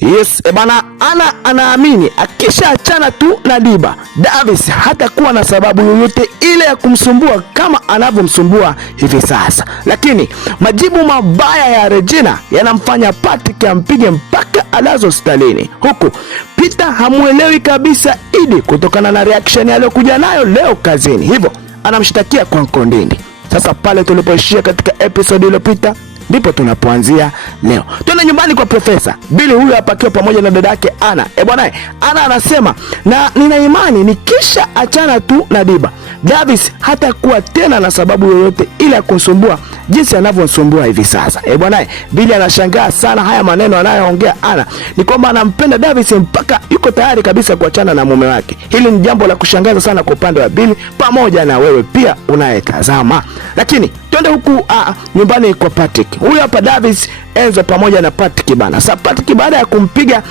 Yes, bana, anaamini akisha achana tu na Diba, Davis hatakuwa na sababu yoyote ile ya kumsumbua kama anavyomsumbua hivi sasa. Lakini majibu mabaya ya Regina yanamfanya Patrick ampige mpaka alazo hospitalini. Huku Peter hamuelewi kabisa Idi kutokana na reaction aliyokuja nayo leo kazini. Hivyo anamshtakia kwa Nkondindi. Sasa pale tulipoishia katika episode iliyopita ndipo tunapoanzia leo. Tuende nyumbani kwa Profesa Billy, huyu hapa akiwa pamoja na dadake Ana. Bwana, Ana anasema na nina imani nikisha achana tu na Diba, Davis hatakuwa tena na sababu yoyote ile ya kusumbua jinsi anavyomsumbua hivi sasa. Bwana, Billy anashangaa sana haya maneno anayoongea Ana. Ni kwamba anampenda Davis mpaka yuko tayari kabisa kuachana na mume wake. Hili ni jambo la kushangaza sana kwa upande wa Billy pamoja na wewe pia unayetazama. Lakini twende huku nyumbani kwa Patrick. Huyu hapa Davis, Enzo pamoja na Patrick bana. Sasa Patrick baada ya kumpiga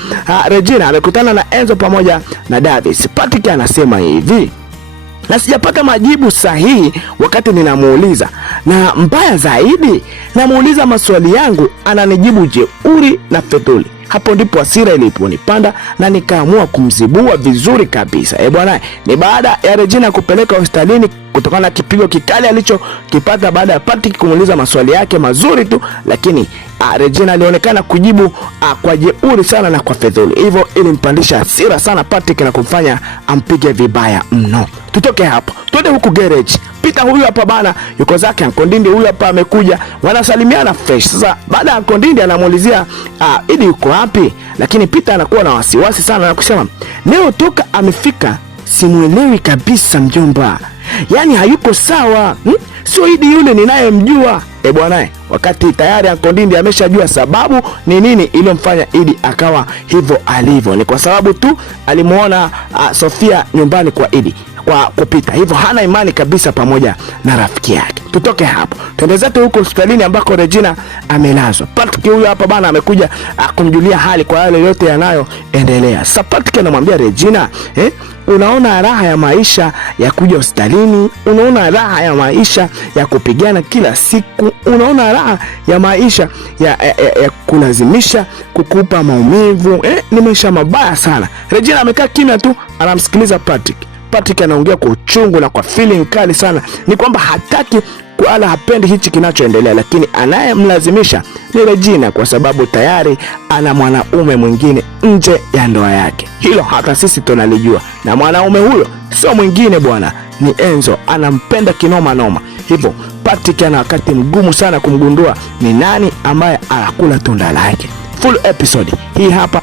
Regina amekutana na Enzo pamoja na Davis. Patrick anasema hivi: na sijapata majibu sahihi wakati ninamuuliza, na mbaya zaidi namuuliza maswali yangu ananijibu jeuri na fedhuli. Hapo ndipo hasira iliponipanda na nikaamua kumzibua vizuri kabisa. Bwana, ni baada ya Regina kupeleka hospitalini kutokana na kipigo kikali alichokipata baada ya Patrick kumuuliza maswali yake mazuri tu, lakini Regina alionekana kujibu kwa jeuri sana na kwa fedhuli. Hivyo ilimpandisha hasira sana Patrick na kumfanya ampige vibaya mno. Tutoke hapo twende huku garage. Peter huyu hapa bana yuko zake Nkondindi, huyu hapa amekuja, wanasalimiana fresh. Sasa baada ya Nkondindi anamuulizia Idi yuko wapi, lakini Peter anakuwa na wasiwasi sana na kusema leo toka amefika simuelewi kabisa mjomba, yani hayuko sawa. Sio Idi yule ninayemjua. Bwana, wakati tayari Nkondindi ameshajua sababu ni nini iliyomfanya Idi akawa hivyo alivyo. Ni kwa sababu tu alimuona Sofia nyumbani kwa Idi kwa kupita, hivyo hana imani kabisa pamoja na rafiki yake. Tutoke hapo twende zetu huko hospitalini ambako Regina amelazwa. Patrick huyu hapa bana amekuja kumjulia hali kwa yale yote yanayoendelea. Sasa Patrick anamwambia Regina, unaona raha ya maisha ya kuja hospitalini? Unaona raha ya maisha ya kupigana kila siku? Unaona raha ya maisha ya kulazimisha kukupa maumivu? Ni maisha mabaya sana. Regina amekaa kimya tu anamsikiliza Patrick. Patrick anaongea kwa uchungu na kwa feeling kali sana. Ni kwamba hataki wala hapendi hichi kinachoendelea, lakini anayemlazimisha ni Regina kwa sababu tayari ana mwanaume mwingine nje ya ndoa yake. Hilo hata sisi tunalijua, na mwanaume huyo sio mwingine bwana, ni Enzo. Anampenda kinoma noma. Hivyo Patrick ana wakati mgumu sana kumgundua ni nani ambaye anakula tunda lake. Full episode hii hapa.